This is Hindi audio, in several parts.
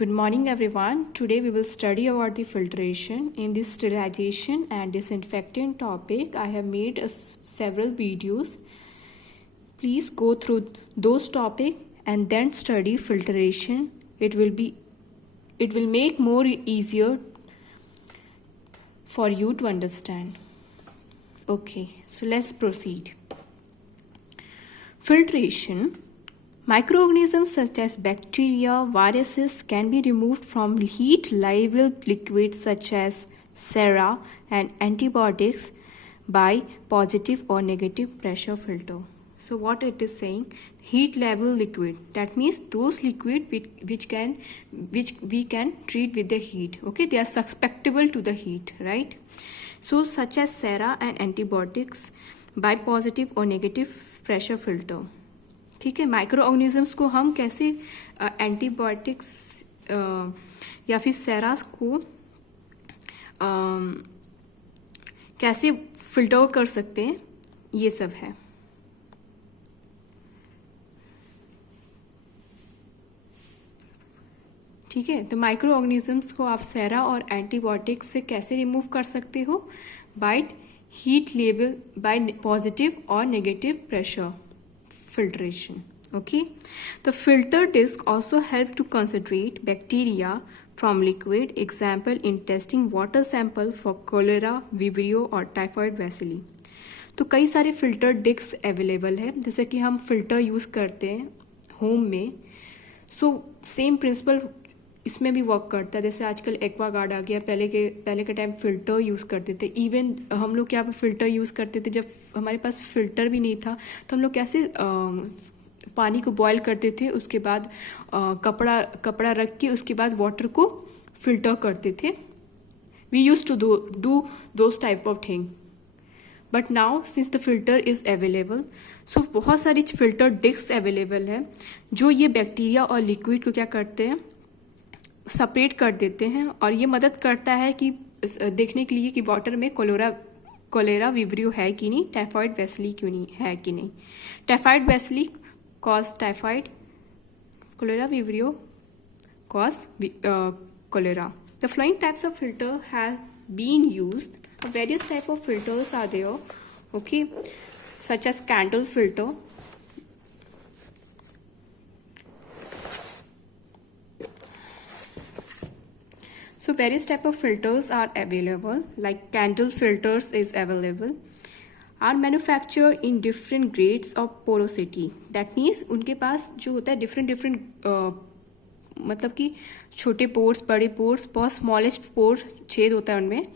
Good morning everyone. Today we will study about the filtration. In this sterilization and disinfectant topic, I have made several videos. Please go through those topics and then study filtration. It will make more easier for you to understand. Okay, so let's proceed. Filtration. Microorganisms such as bacteria, viruses can be removed from heat-liable liquids such as sera and antibiotics by positive or negative pressure filter. So what it is saying, heat-level liquid, that means those liquid which we can treat with the heat. Okay, they are susceptible to the heat, right? So such as sera and antibiotics by positive or negative pressure filter. ठीक है, माइक्रो ऑर्गेनिजम्स को हम कैसे एंटीबायोटिक्स या फिर सेरास को कैसे फिल्टर कर सकते हैं, ये सब है. ठीक है, तो माइक्रो ऑर्गेनिजम्स को आप सेरा और एंटीबायोटिक्स से कैसे रिमूव कर सकते हो? By heat level, by positive और negative pressure filtration. Okay, the filter disc also help to concentrate bacteria from liquid. Example in testing water sample for cholera, vibrio और typhoid bacilli. तो कई सारे फिल्टर डिस्क अवेलेबल है, जैसे कि हम फिल्टर यूज़ करते हैं होम में. सो सेम प्रिंसिपल इसमें भी वर्क करता है. जैसे आजकल एक्वागार्ड आ गया, पहले के टाइम फिल्टर यूज़ करते थे. इवन हम लोग क्या फिल्टर यूज़ करते थे, जब हमारे पास फिल्टर भी नहीं था तो हम लोग कैसे पानी को बॉयल करते थे, उसके बाद कपड़ा रख के उसके बाद वाटर को फिल्टर करते थे. We use to do those type of thing. But now since the filter is available, so बहुत सारी फिल्टर डिस्क अवेलेबल है जो ये बैक्टीरिया और लिक्विड को क्या करते हैं, सेपरेट कर देते हैं. और ये मदद करता है कि देखने के लिए कि वाटर में कोलेरा विब्रियो है कि नहीं, टाइफाइड बैसिली क्यों नहीं है कि नहीं. Typhoid bacilli cause typhoid, cholera vibrio cause cholera. The flowing types of filter have been used. Various type of filters are there, okay, such as candle filter. So various type of filters are available, like candle filters is available, are manufactured in different grades of porosity. That means उनके पास जो होता है different मतलब कि छोटे पोर्स, बड़े पोर्स, बहुत स्मॉलेस्ट पोर्स छेद होता है उनमें,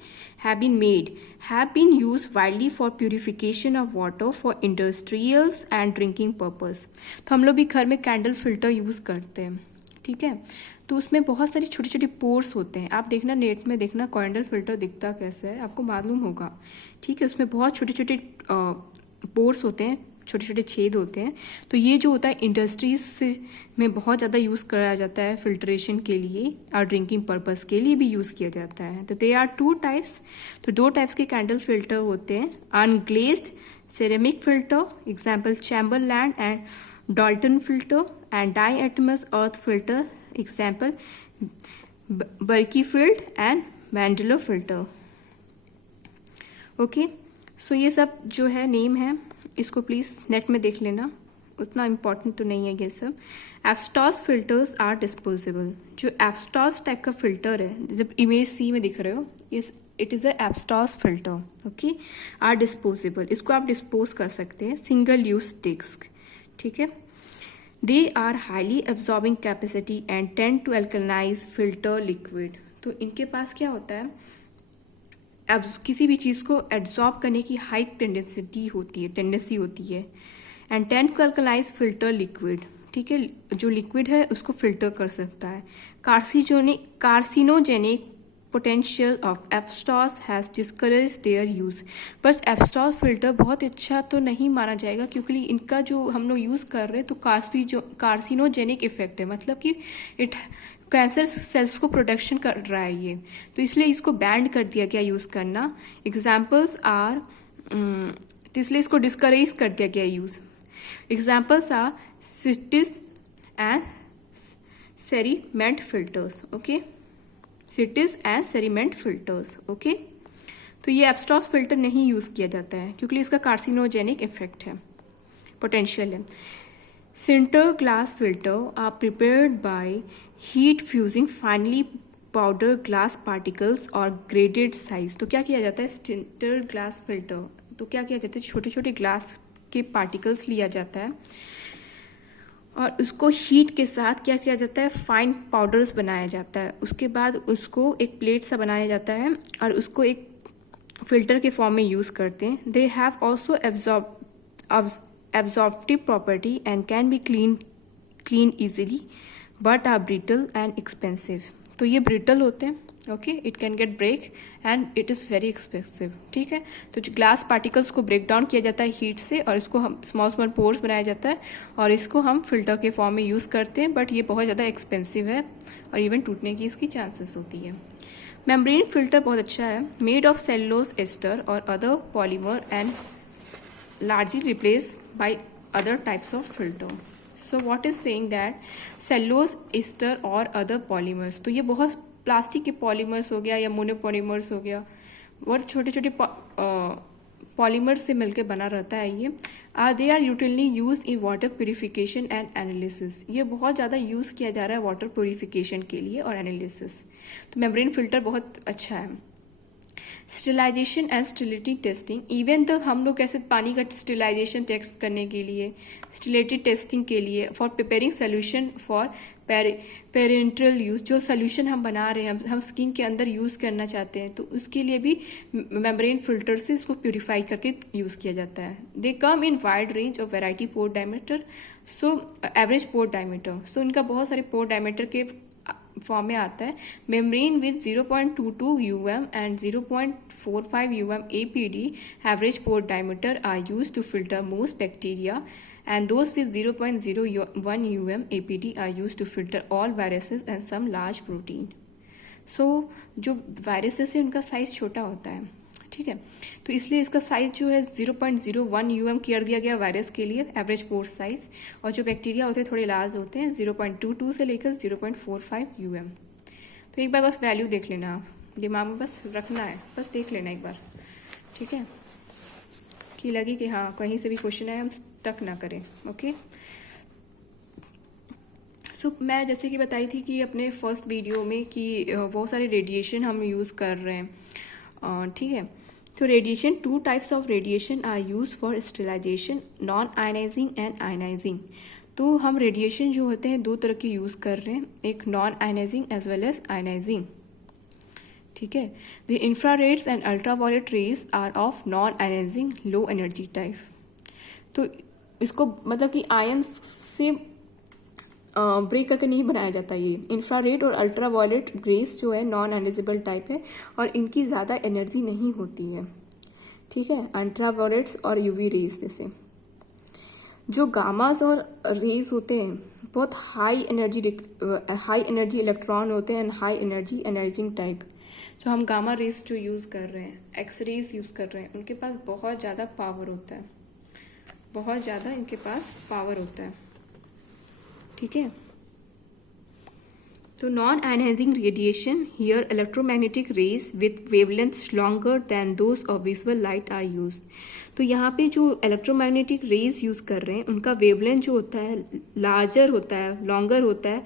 have been used widely for purification of water for industrials and drinking purpose. तो हम लोग भी घर में कैंडल फिल्टर यूज़ करते हैं. ठीक है, तो उसमें बहुत सारी छोटी छोटी पोर्स होते हैं. आप देखना, नेट में देखना कैंडल फिल्टर दिखता कैसे है, आपको मालूम होगा. ठीक है, उसमें बहुत छोटे छोटे पोर्स होते हैं, छोटे छोटे छेद होते हैं. तो ये जो होता है इंडस्ट्रीज में बहुत ज़्यादा यूज़ कराया जाता है फिल्ट्रेशन के लिए, और ड्रिंकिंग पर्पस के लिए भी यूज़ किया जाता है. तो दे आर 2 टाइप्स. तो 2 टाइप्स के कैंडल फिल्टर होते हैं. Unglazed ceramic filter, example Chamberland and Dalton filter, and diatomaceous earth filter, example Birkefield and Mandela filter. Okay, so ये सब जो है नेम है, इसको प्लीज़ नेट में देख लेना, उतना इम्पॉर्टेंट तो नहीं है ये सब. एब्स्टॉस फिल्टर्स आर डिस्पोजेबल. जो एब्स्टॉस टाइप का फिल्टर है, जब इमेज सी में दिख रहे हो, it is a asbestos filter. Okay, are disposable. इसको आप डिस्पोज कर सकते हैं. Single use disc. ठीक है, They are highly absorbing capacity and tend to alkalinize filter liquid. तो इनके पास क्या होता है, किसी भी चीज़ को एब्जॉर्ब करने की हाई टेंडेंसी होती है. And tend to alkalise filter liquid. ठीक है, जो लिक्विड है उसको फिल्टर कर सकता है. Carcinogenic potential of asbestos has discourage their use. But asbestos filter बहुत अच्छा तो नहीं माना जाएगा, क्योंकि इनका जो हम लोग यूज़ कर रहे हैं तो कार्सिनोजेनिक इफेक्ट है, मतलब कि इट कैंसर सेल्स को प्रोडक्शन कर रहा है ये. तो इसलिए इसको बैन कर दिया गया यूज़ करना. एग्जाम्पल्स आर, तो इसलिए इसको डिस्करेज कर दिया गया यूज़. एग्जाम्पल्स आर सिस्टिस and sediment filters. Okay, cities and sediment filters. Okay, तो ये एब्स्टॉस फिल्टर नहीं यूज़ किया जाता है क्योंकि इसका कार्सिनोजेनिक इफेक्ट है, पोटेंशियल है. Sinter glass filter are prepared by heat fusing finely powder glass particles और ग्रेडेड साइज. तो क्या किया जाता है सिंटर ग्लास फिल्टर, तो क्या किया जाता है, छोटे छोटे ग्लास के पार्टिकल्स लिया जाता है और उसको हीट के साथ क्या किया जाता है, फाइन पाउडर्स बनाया जाता है. उसके बाद उसको एक प्लेट सा बनाया जाता है और उसको एक फिल्टर के फॉर्म में यूज़ करते हैं. They have also absorptive property and can be cleaned easily but are brittle and expensive. तो ये brittle होते हैं. Okay, it can get break and it is very expensive. ठीक है, तो जो ग्लास पार्टिकल्स को ब्रेक डाउन किया जाता है हीट से और इसको हम स्मॉल स्मॉल पोर्स बनाया जाता है और इसको हम फिल्टर के फॉर्म में यूज़ करते हैं. बट ये बहुत ज़्यादा एक्सपेंसिव है और इवन टूटने की इसकी चांसेस होती है. मेम्ब्रेन फिल्टर बहुत अच्छा है, मेड ऑफ सेलुलोज एस्टर और other polymer and largely replaced by other types of filter. So what is saying that cellulose ester or other polymers, तो ये बहुत प्लास्टिक के पॉलीमर्स हो गया या मोनोपॉलीमर्स हो गया और छोटे छोटे पॉलीमर्स से मिलकर बना रहता है. ये they are utilely use in water purification and analysis. ये बहुत ज़्यादा यूज़ किया जा रहा है वाटर प्योरिफिकेशन के लिए और एनालिसिस. तो मेम्ब्रेन फिल्टर बहुत अच्छा है. स्टिलाइजेशन एंड स्टिलिटी टेस्टिंग, इवन तो हम लोग कैसे पानी का स्टिलाइजेशन टेस्ट करने के लिए, स्टिलिटी टेस्टिंग के लिए, for preparing solution for parenteral use, जो सोल्यूशन हम बना रहे हैं हम स्किन के अंदर यूज़ करना चाहते हैं तो उसके लिए भी मेम्ब्रेन फिल्टर से उसको प्यूरिफाई करके यूज़ किया जाता है. They come in wide range of variety pore diameter, so average pore diameter, so इनका बहुत सारे पोर डायमीटर के फॉर्म में आता है. Membrane with 0.22 UM and 0.45 UM APD average pore diameter are use to filter most bacteria and those with 0.01 UM APD are used to filter all viruses and some large protein. So जो वायरसेस है उनका साइज छोटा होता है. ठीक है, तो इसलिए इसका साइज जो है 0.01 UM कर दिया गया वायरस के लिए एवरेज पोर साइज, और जो बैक्टीरिया होते हैं थोड़े लार्ज होते हैं 0.22 से लेकर 0.45 UM. तो एक बार बस वैल्यू देख लेना, दिमाग में बस रखना है, बस देख लेना एक बार. ठीक है, कि लगे कि हाँ कहीं से भी क्वेश्चन है हम स्टक ना करें. ओके, सो मैं जैसे कि बताई थी कि अपने फर्स्ट वीडियो में कि बहुत सारे रेडिएशन हम यूज़ कर रहे हैं. ठीक है, तो radiation, 2 types of radiation are use for sterilisation, non ionising and ionising. तो हम रेडिएशन जो होते हैं 2 तरह के यूज़ कर रहे हैं, एक non ionising as well as ionising. ठीक है, the infrareds and ultraviolet rays are of non ionising low energy type. तो इसको मतलब कि आयन से ब्रेक करके नहीं बनाया जाता. ये इंफ्रारेड और अल्ट्रावायलेट रेज जो है नॉन आयनाइजेबल टाइप है और इनकी ज़्यादा एनर्जी नहीं होती है. ठीक है, अल्ट्रावायलेट्स और यूवी रेज जैसे. जो गामास और रेज होते हैं बहुत हाई एनर्जी इलेक्ट्रॉन होते हैं एंड हाई एनर्जी एनर्जिंग टाइप. तो हम गामा रेज जो यूज़ कर रहे हैं, एक्स रेज यूज़ कर रहे हैं, उनके पास बहुत ज़्यादा पावर होता है, बहुत ज़्यादा इनके पास पावर होता है. ठीक है, तो non ionising radiation, here electromagnetic rays with wavelengths longer than those of visual light are use. तो यहाँ पे जो इलेक्ट्रोमैग्नेटिक रेज यूज कर रहे हैं उनका वेवलेंथ जो होता है लार्जर होता है, लॉन्गर होता है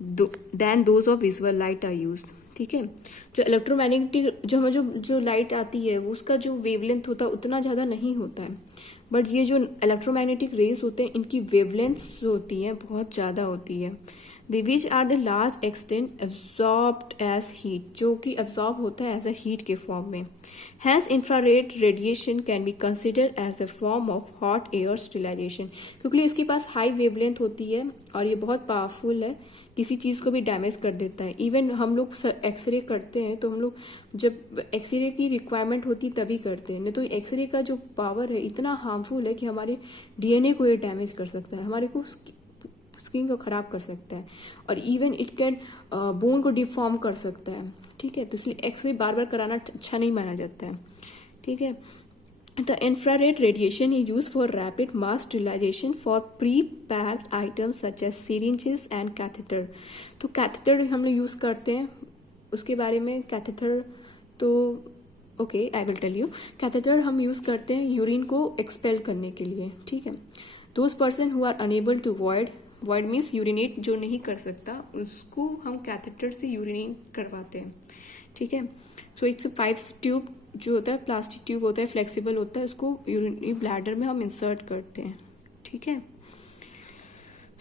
than those of visual light are use. ठीक है, जो इलेक्ट्रोमैग्नेटिक जो लाइट आती है वो उसका जो वेवलेंथ होता है उतना ज़्यादा नहीं होता है. बट ये जो इलेक्ट्रोमैग्नेटिक रेज होते हैं इनकी वेवलेंथ्स जो होती हैं बहुत ज़्यादा होती है. The which are the large extent absorbed as heat, जो कि एब्जॉर्ब होता है एज अ हीट के फॉर्म में. Hence infrared radiation can be considered as a form of hot air sterilisation, क्योंकि इसके पास हाई वेवलेंथ होती है और ये बहुत पावरफुल है, किसी चीज़ को भी डैमेज कर देता है. इवन हम लोग एक्सरे करते हैं तो हम लोग जब एक्सरे की रिक्वायरमेंट होती तभी करते हैं, नहीं तो एक्सरे का जो पावर है इतना हार्मफुल है कि हमारे डीएनए को ये डैमेज कर सकता है, हमारे को स्किन को खराब कर सकता है और इवन इट कैन बोन को डिफॉर्म कर सकता है. ठीक है, तो इसलिए एक्सरे बार बार कराना अच्छा नहीं माना जाता है. ठीक है, The infrared radiation is used for rapid mass sterilization for pre-packed items such as syringes and catheter. तो कैथेटर हम लोग यूज़ करते हैं, उसके बारे में कैथेटर तो okay I will tell you. Catheter हम यूज़ करते हैं यूरिन को एक्सपेल करने के लिए, ठीक है. Those person who are unable to void means urinate, जो नहीं कर सकता उसको हम कैथेटर से यूरिनेट करवाते हैं, ठीक है. सो इट्स 5 ट्यूब जो होता है, प्लास्टिक ट्यूब होता है, फ्लेक्सिबल होता है, उसको यूरिनरी ब्लैडर में हम इंसर्ट करते हैं, ठीक है.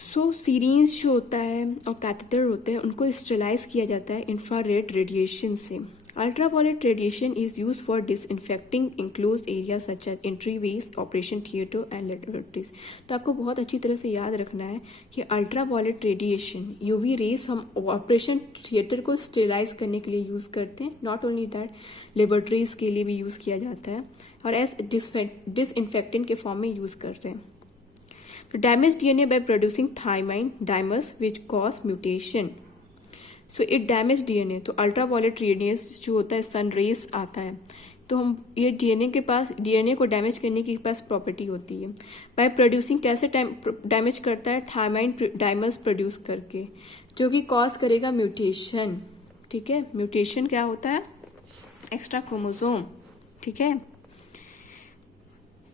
सो सीरीज जो होता है और कैथेटर होते हैं उनको स्टेरिलाइज किया जाता है इंफ्रारेड रेडिएशन से. Ultraviolet radiation is use for disinfecting enclose area such as entryways, operation theatre and laboratories. तो आपको बहुत अच्छी तरह से याद रखना है कि अल्ट्रावायलेट रेडिएशन यूवी रेस हम ऑपरेशन थिएटर को स्टेरिलाइज करने के लिए यूज करते हैं. नॉट ओनली दैट, लेबोरेटरीज के लिए भी यूज किया जाता है और एज डिसइंफेक्टेंट के फॉर्म में यूज कर रहे हैं. तो damage DNA by producing thymine dimers which cause mutation. So it damage DNA. तो अल्ट्रावायलेट रेडियस जो होता है, सन रेस आता है, तो हम ये डीएनए को डैमेज करने की पास प्रॉपर्टी होती है. बाय प्रोड्यूसिंग कैसे डैमेज करता है, थाइमाइन डाइमर्स प्रोड्यूस करके, जो कि कॉज करेगा म्यूटेशन, ठीक है. म्यूटेशन क्या होता है, एक्स्ट्रा क्रोमोसोम, ठीक है.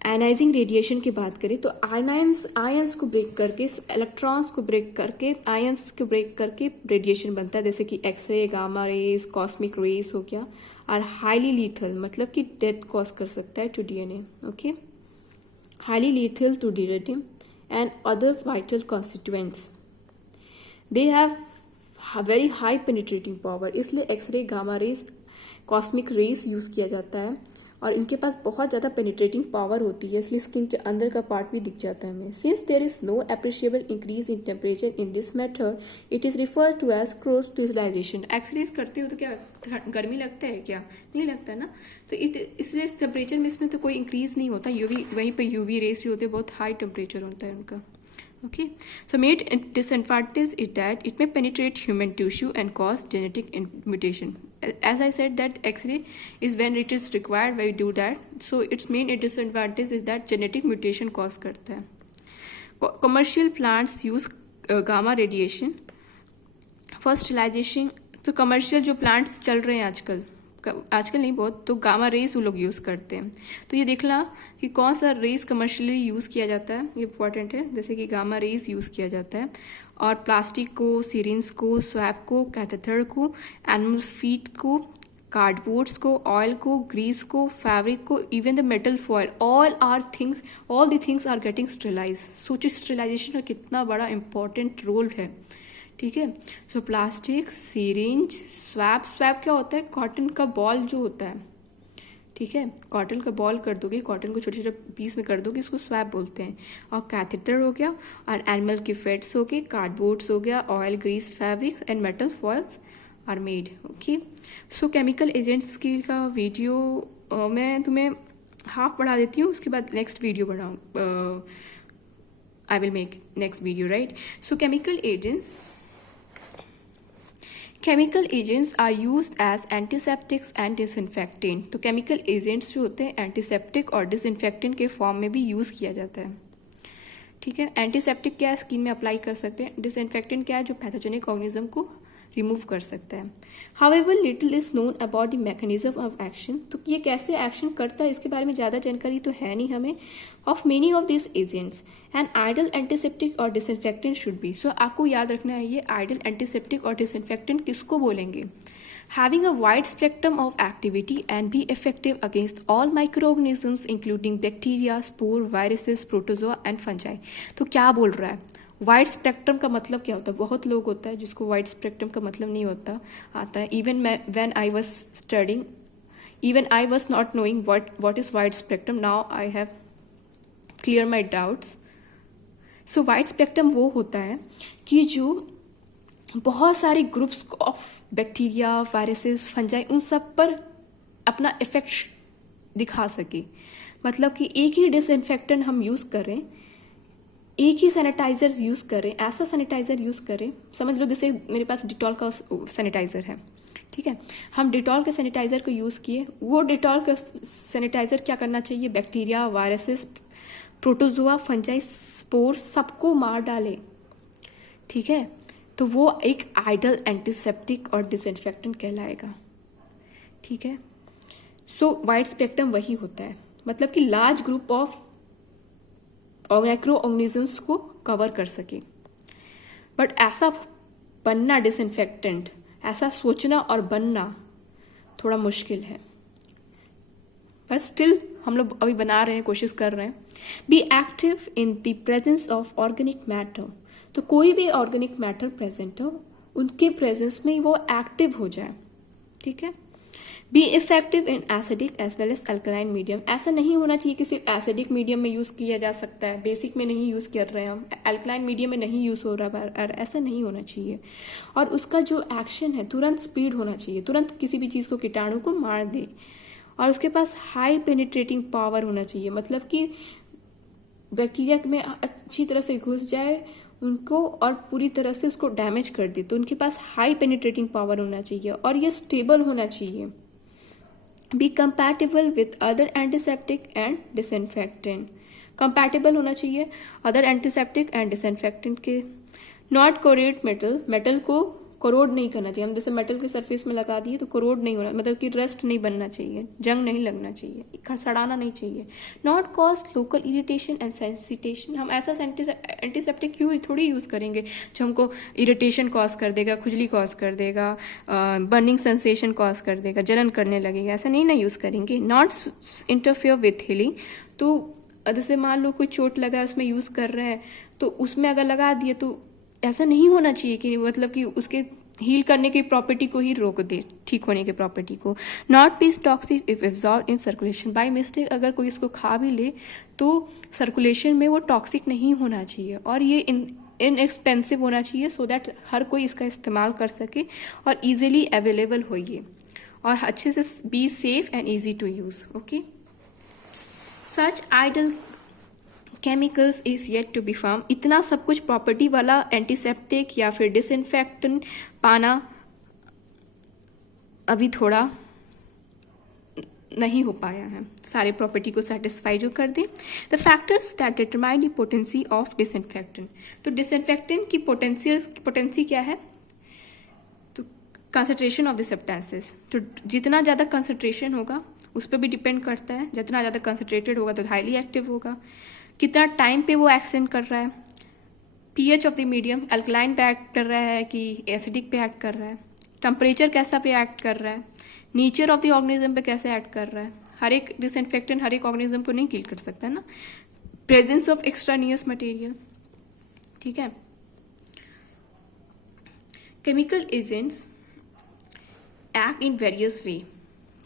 आयनाइजिंग रेडिएशन की बात करें तो आयंस को ब्रेक करके, इलेक्ट्रॉन्स को ब्रेक करके, आयंस को ब्रेक करके रेडिएशन बनता है, जैसे कि X-ray, gamma rays, cosmic rays हो गया. और हाईली लीथल मतलब कि डेथ कॉज कर सकता है to DNA, okay. Highly lethal to DNA and other vital constituents. They have very high penetrating power, इसलिए x ray, gamma rays, cosmic rays use किया जाता है और इनके पास बहुत ज़्यादा पेनिट्रेटिंग पावर होती है, इसलिए स्किन के अंदर का पार्ट भी दिख जाता है हमें. Since there is no appreciable increase in temperature in this method, it is referred to as cross sterilisation. X-ray करते हो तो क्या गर्मी लगता है, क्या नहीं लगता ना. तो इसलिए टेम्परेचर में इसमें तो कोई इंक्रीज नहीं होता. यूवी वहीं पर यूवी रेस जो होते हैं बहुत हाई टेम्परेचर होता है उनका, okay. So main disadvantage is that it may penetrate human tissue and cause genetic mutation. As I said that X-ray is when it is required, we do that. So its main disadvantage is that genetic mutation cause करता है. Commercial plants use gamma radiation for sterilization. तो कमर्शियल जो प्लांट्स चल रहे हैं आजकल नहीं बहुत, तो गामा रेस वो लोग यूज़ करते हैं. तो ये देखना कि कौन सा रेस कमर्शियली यूज़ किया जाता है, ये इंपॉर्टेंट है. जैसे कि गामा रेस यूज़ किया जाता है और प्लास्टिक को, सीरिंज को, स्वैप को, कैथेटर को, एनिमल फीड को, कार्डबोर्ड्स को, ऑयल को, ग्रीस को, फैब्रिक को, even the metal foil, all the things are getting sterilise. सोचिए स्टेरिलाइजेशन का कितना बड़ा इंपॉर्टेंट रोल है, ठीक है. सो प्लास्टिक, सीरिंज, स्वैप क्या होता है, कॉटन का बॉल जो होता है, ठीक है. कॉटन का बॉल कर दोगे, कॉटन को छोटे छोटे पीस में कर दोगे, इसको स्वैप बोलते हैं. और कैथेटर हो गया, और एनिमल के फेट्स हो गए, कार्डबोर्ड्स हो गया, oil, grease, fabrics and metal foils are made, okay. So chemical agents की का वीडियो मैं तुम्हें हाफ पढ़ा देती हूँ, उसके बाद नेक्स्ट वीडियो बनाऊँ. I will make next video, right. So Chemical agents are used as antiseptics and disinfectant. तो chemical agents जो होते हैं एंटीसेप्टिक और डिसइंफेक्टेंट के फॉर्म में भी यूज़ किया जाता है, ठीक है. एंटीसेप्टिक क्या है, स्किन में अप्लाई कर सकते हैं. डिसइंफेक्टेंट क्या है, जो पैथोजेनिक ऑर्गेनिज्म को रिमूव कर सकता है. However little is known about the mechanism of action. तो ये कैसे एक्शन करता है इसके बारे में ज़्यादा जानकारी तो है नहीं हमें. Of many of this agents and idol antiseptic और डिसइंफेक्टेंट शुड बी. सो आपको याद रखना है, ये आइडल एंटीसेप्टिक और डिसइंफेक्टेंट किसको बोलेंगे. Having a wide spectrum of activity and be effective against all microorganisms including bacteria, spore, viruses, protozoa and fungi. तो क्या बोल रहा है, वाइड स्पेक्ट्रम का मतलब क्या होता है. बहुत लोग होता है जिसको वाइड स्पेक्ट्रम का मतलब नहीं आता है. Even when I was studying, even I was not knowing what is wide spectrum. Now I have clear my doubts. So wide spectrum वो होता है कि जो बहुत सारे groups of bacteria, viruses, fungi, उन सब पर अपना इफेक्ट दिखा सके. मतलब कि एक ही डिसइंफेक्टेंट हम यूज़ करें, एक ही सैनिटाइजर यूज़ करें, ऐसा सैनिटाइजर यूज़ करें. समझ लो जैसे मेरे पास डिटॉल का सैनिटाइजर है, ठीक है। हम डिटॉल के सैनिटाइजर को यूज़ किए, वो डिटॉल का सैनिटाइजर क्या करना चाहिए, bacteria, viruses, protozoa, fungi, spore सबको मार डाले। ठीक है, तो वो एक आइडल एंटीसेप्टिक और डिसइंफेक्टेंट कहलाएगा। ठीक है, सो वाइड स्पेक्ट्रम वही होता है, मतलब कि large group of micro organisms को कवर कर सके। बट ऐसा बनना डिसइंफेक्टेंट, ऐसा सोचना और बनना थोड़ा मुश्किल है, पर स्टिल हम लोग अभी बना रहे हैं, कोशिश कर रहे हैं। Be active in the presence of organic matter, तो कोई भी ऑर्गेनिक मैटर प्रेजेंट हो, उनके प्रेजेंस में वो एक्टिव हो जाए। ठीक है। Be effective in acidic as well as alkaline medium, ऐसा नहीं होना चाहिए कि सिर्फ एसिडिक मीडियम में यूज किया जा सकता है, बेसिक में नहीं यूज कर रहे हैं हम, अल्कलाइन मीडियम में नहीं यूज हो रहा है, ऐसा नहीं होना चाहिए। और उसका जो एक्शन है तुरंत स्पीड होना चाहिए, तुरंत किसी भी चीज को, कीटाणु को मार दे। और उसके पास हाई पेनिट्रेटिंग पावर होना चाहिए, मतलब कि बैक्टीरिया में अच्छी तरह से घुस जाए उनको और पूरी तरह से उसको डैमेज कर दे, तो उनके पास हाई पेनिट्रेटिंग पावर होना चाहिए और ये स्टेबल होना चाहिए। Be compatible with other antiseptic and disinfectant, compatible होना चाहिए अदर एंटीसेप्टिक एंड डिसइंफेक्टेंट के। नॉट कोरोड मेटल, मेटल को कोरोड नहीं करना चाहिए, हम जैसे मेटल के सरफेस में लगा दिए तो कोरोड नहीं होना, मतलब कि रस्ट नहीं बनना चाहिए, जंग नहीं लगना चाहिए, सड़ाना नहीं चाहिए। Not cause local irritation and sensitisation, हम ऐसा एंटीसेप्टिक क्यों थोड़ी यूज करेंगे जो हमको इरिटेशन कॉज कर देगा, खुजली कॉज कर देगा, बर्निंग सेंसेशन कॉज कर देगा, जलन करने लगेगा, ऐसा नहीं ना यूज करेंगे। नॉट इंटरफेयर विथ हीलिंग, तो जैसे मान लो कोई चोट लगा है उसमें यूज कर रहे हैं, तो उसमें अगर लगा दिए तो ऐसा नहीं होना चाहिए कि मतलब कि उसके हील करने की प्रॉपर्टी को ही रोक दे, ठीक होने की प्रॉपर्टी को। Not be toxic if absorb in circulation, by mistake अगर कोई इसको खा भी ले तो सर्कुलेशन में वो टॉक्सिक नहीं होना चाहिए और ये इनएक्सपेंसिव होना चाहिए, सो दैट हर कोई इसका इस्तेमाल कर सके और इजीली अवेलेबल हो ये, और अच्छे से be safe and easy to use. Okay, such ideal chemicals is yet to be found, इतना सब कुछ प्रॉपर्टी वाला एंटीसेप्टिक या फिर डिसइंफेक्टेंट पाना अभी थोड़ा नहीं हो पाया है, सारे प्रॉपर्टी को सेटिस्फाई जो कर दे। The factors that determine the potency of disinfectant, तो डिसइंफेक्टेंट की पोटेंसी क्या है, तो कंसंट्रेशन ऑफ द सब्सटेंसेस, तो जितना ज़्यादा कंसंट्रेशन होगा उस पर भी डिपेंड करता है, जितना ज़्यादा कंसंट्रेटेड होगा तो हाईली एक्टिव होगा, कितना टाइम पे वो एक्शन कर रहा है, pH of the medium, alkaline पे एक्ट कर रहा है कि एसिडिक पे एक्ट कर रहा है, टेम्परेचर कैसा पे एक्ट कर रहा है, नेचर ऑफ द ऑर्गेनिज्म पे कैसे एक्ट कर रहा है। हर एक डिसइंफेक्टेंट हर एक ऑर्गेनिज्म को नहीं किल कर सकता है ना। प्रेजेंस ऑफ एक्सट्रानियस मटेरियल, ठीक है। Chemical agents act in various वे,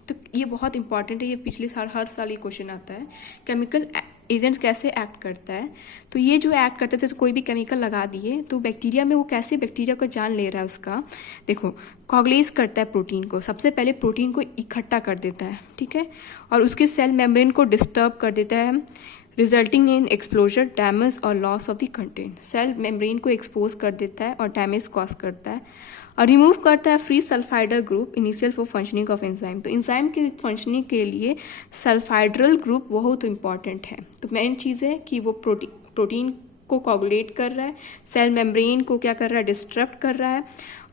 तो ये बहुत इंपॉर्टेंट है, ये पिछले साल हर साल ये क्वेश्चन आता है, केमिकल एजेंट्स कैसे एक्ट करता है। तो ये जो एक्ट करते थे, तो कोई भी केमिकल लगा दिए तो बैक्टीरिया में वो कैसे बैक्टीरिया को जान ले रहा है उसका, देखो कॉग्लेज करता है प्रोटीन को, सबसे पहले प्रोटीन को इकट्ठा कर देता है, ठीक है, और उसके सेल मेम्ब्रेन को डिस्टर्ब कर देता है, रिजल्टिंग इन एक्सप्लोजर, डैमेज और loss of the content, cell membrane को एक्सपोज कर देता है और डैमेज कॉज करता है। और रिमूव करता है free sulphydryl group initial for functioning of enzyme, तो एंजाइम की फंक्शनिंग के लिए सल्फाइड्रल ग्रुप बहुत इंपॉर्टेंट है। तो मेन चीज़ है कि वो प्रोटीन को कोगुलेट कर रहा है, सेल मेम्ब्रेन को क्या कर रहा है, डिस्टर्ब कर रहा है,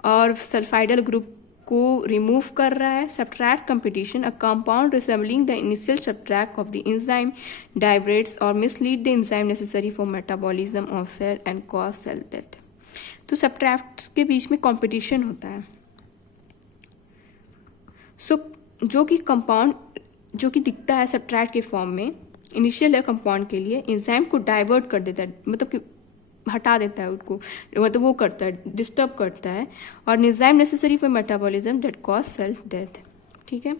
और सल्फाइडल ग्रुप को रिमूव कर रहा है। Substrate competition, a compound resembling the initial substrate of the enzyme vibrates और mislead the enzyme necessary for metabolism of cell and cause cell death. तो सब्ट्रैक्ट्स के बीच में कंपटीशन होता है। सो जो कि कंपाउंड जो कि दिखता है सब्ट्रैक्ट के फॉर्म में इनिशियल कंपाउंड के लिए, एंजाइम को डाइवर्ट कर देता है, मतलब कि हटा देता है उसको, मतलब वो करता है, डिस्टर्ब करता है, और enzyme necessary for metabolism that cause cell death, ठीक है।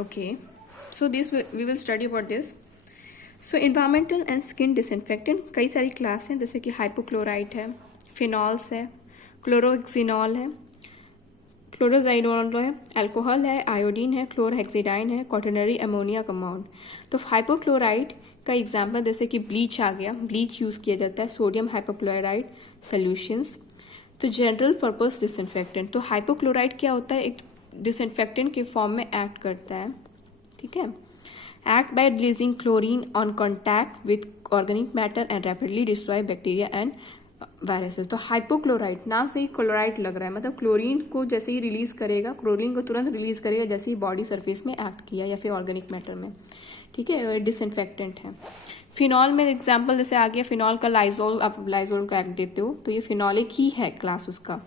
Okay, so this we will study about this. So environmental and skin disinfectant कई सारी क्लास हैं, जैसे कि हाइपोक्लोराइट है, फिनॉल्स है, क्लोरोक्सिनॉल है, क्लोरोजाइनोल है, अल्कोहल है, आयोडीन है, क्लोरहेक्सिडाइन है, क्वाटरनरी अमोनिया कंपाउंड। तो हाइपोक्लोराइड का एग्जाम्पल जैसे कि ब्लीच आ गया, ब्लीच यूज किया जाता है, सोडियम हाइपोक्लोराइड सॉल्यूशंस। तो जनरल पर्पस डिसइंफेक्टेंट, तो हाइपोक्लोराइड क्या होता है, एक डिसइंफेक्टेंट के फॉर्म में एक्ट करता है, ठीक है। Act by releasing chlorine on contact with organic matter and rapidly destroy bacteria and viruses. तो हाइपोक्लोराइड नाम से ही क्लोराइड लग रहा है, मतलब क्लोरीन को जैसे ही रिलीज करेगा, क्लोरीन को तुरंत रिलीज करेगा जैसे ही बॉडी सरफेस में एक्ट किया या फिर ऑर्गेनिक मैटर में, ठीक है, डिसइंफेक्टेंट है। फिनॉल में एग्जाम्पल जैसे आ गया, फिनॉल का लाइजोल, आप लाइजोल का एक्ट देते हो तो ये फिनॉलिक ही है क्लास उसका।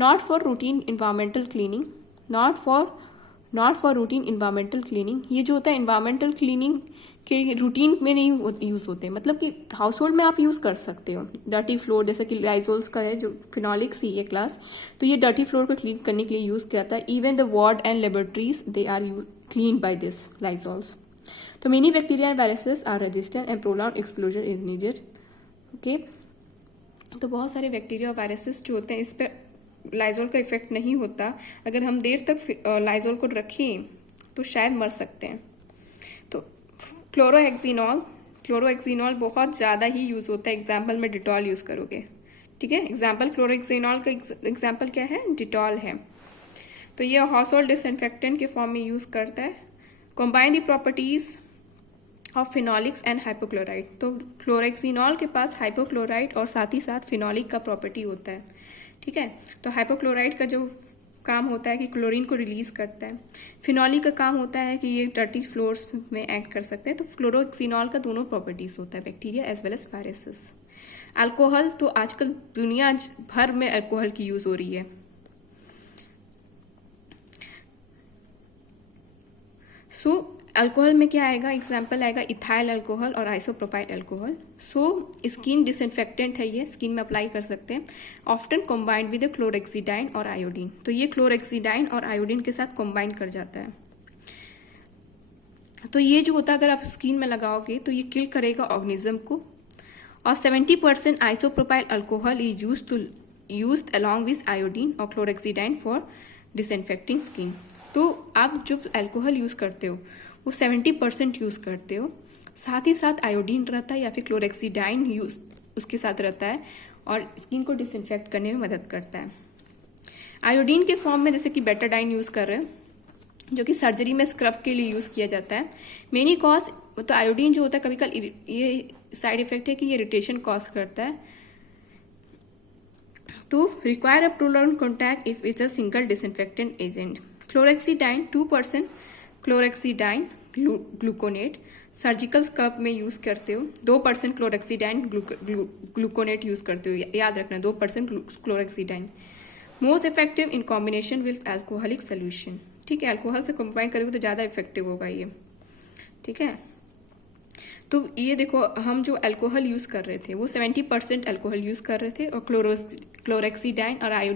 Not for routine environmental cleaning, not for routine environmental cleaning, ये जो होता है इन्वायरमेंटल क्लीनिंग के रूटीन में नहीं यूज होते, मतलब कि हाउस होल्ड में आप यूज कर सकते हो। डर्टी फ्लोर जैसे कि लाइजोल्स का है जो फिनॉलिक्स ही है क्लास, तो ये डर्टी फ्लोर को क्लीन करने के लिए यूज किया जाता है। Even the ward and laboratories they are clean by this Lysols. So many bacteria and viruses are resistant and prolong exposure is needed, okay. तो बहुत सारे बैक्टीरिया और वायरसेस जो होते हैं इस पर लाइजोल का इफेक्ट नहीं होता, अगर हम देर तक लाइजोल को रखें तो शायद मर सकते हैं। तो क्लोरोहेक्सिनॉल बहुत ज़्यादा ही यूज़ होता है, एग्जाम्पल में डिटॉल यूज़ करोगे, ठीक है। एग्जाम्पल क्लोरोहेक्सिनॉल का एग्जाम्पल क्या है, डिटॉल है। तो ये हाउस होल्ड डिसइंफेक्टेंट के फॉर्म में यूज़ करता है। Combine the properties of phenolics and hypochlorite, तो क्लोरोहेक्सिनॉल के पास हाइपोक्लोराइड और साथ ही साथ फिनॉलिक का प्रॉपर्टी होता है, ठीक है। तो हाइपोक्लोराइड का जो काम होता है कि क्लोरीन को रिलीज करता है, फिनॉलिक का काम होता है कि ये डर्टी फ्लोर्स में एक्ट कर सकते हैं। तो क्लोरोहेक्सिनॉल का दोनों प्रॉपर्टीज होता है, bacteria as well as viruses. Alcohol, तो आजकल दुनिया भर में अल्कोहल की यूज हो रही है। सो अल्कोहल में क्या आएगा, एग्जाम्पल आएगा इथाइल अल्कोहल और isopropyl alcohol. So skin disinfectant है, ये स्किन में अप्लाई कर सकते हैं। ऑफ्टन कॉम्बाइंड विद क्लोरेक्सिडाइन और आयोडीन, तो ये क्लोरेक्सिडाइन और आयोडीन के साथ कॉम्बाइन कर जाता है। तो ये जो होता है अगर आप स्किन में लगाओगे तो ये किल करेगा ऑर्गेनिज्म को। और 70% isopropyl alcohol is used along with iodine और क्लोरेक्सिडाइन फॉर डिसइंफेक्टिंग स्किन। तो आप जो अल्कोहल यूज करते हो वो 70% यूज करते हो, साथ ही साथ आयोडीन रहता है या फिर क्लोरेक्सिडाइन यूज उसके साथ रहता है और स्किन को डिसइंफेक्ट करने में मदद करता है। आयोडीन के फॉर्म में जैसे कि बेटाडाइन यूज कर रहे हैं, जो कि सर्जरी में स्क्रब के लिए यूज किया जाता है। मेनी कॉज, तो आयोडीन जो होता है कभी कभी ये साइड इफेक्ट है कि ये इरिटेशन कॉज करता है। तो require a prolonged contact if it's a single disinfectant agent. Chlorhexidine 2% chlorhexidine gluconate surgical scrub में यूज करते हो, 2% क्लोरेक्सिडाइन ग्लूकोनेट यूज करते हो, याद रखना 2% chlorhexidine. Most effective in combination with alcoholic solution, ठीक है, अल्कोहल से कंबाइन करोगे तो ज्यादा इफेक्टिव होगा ये, ठीक है। तो ये देखो, हम जो अल्कोहल यूज कर रहे थे वो 70% अल्कोहल यूज कर रहे थे और क्लोरेक्सिडाइन और आयोडीन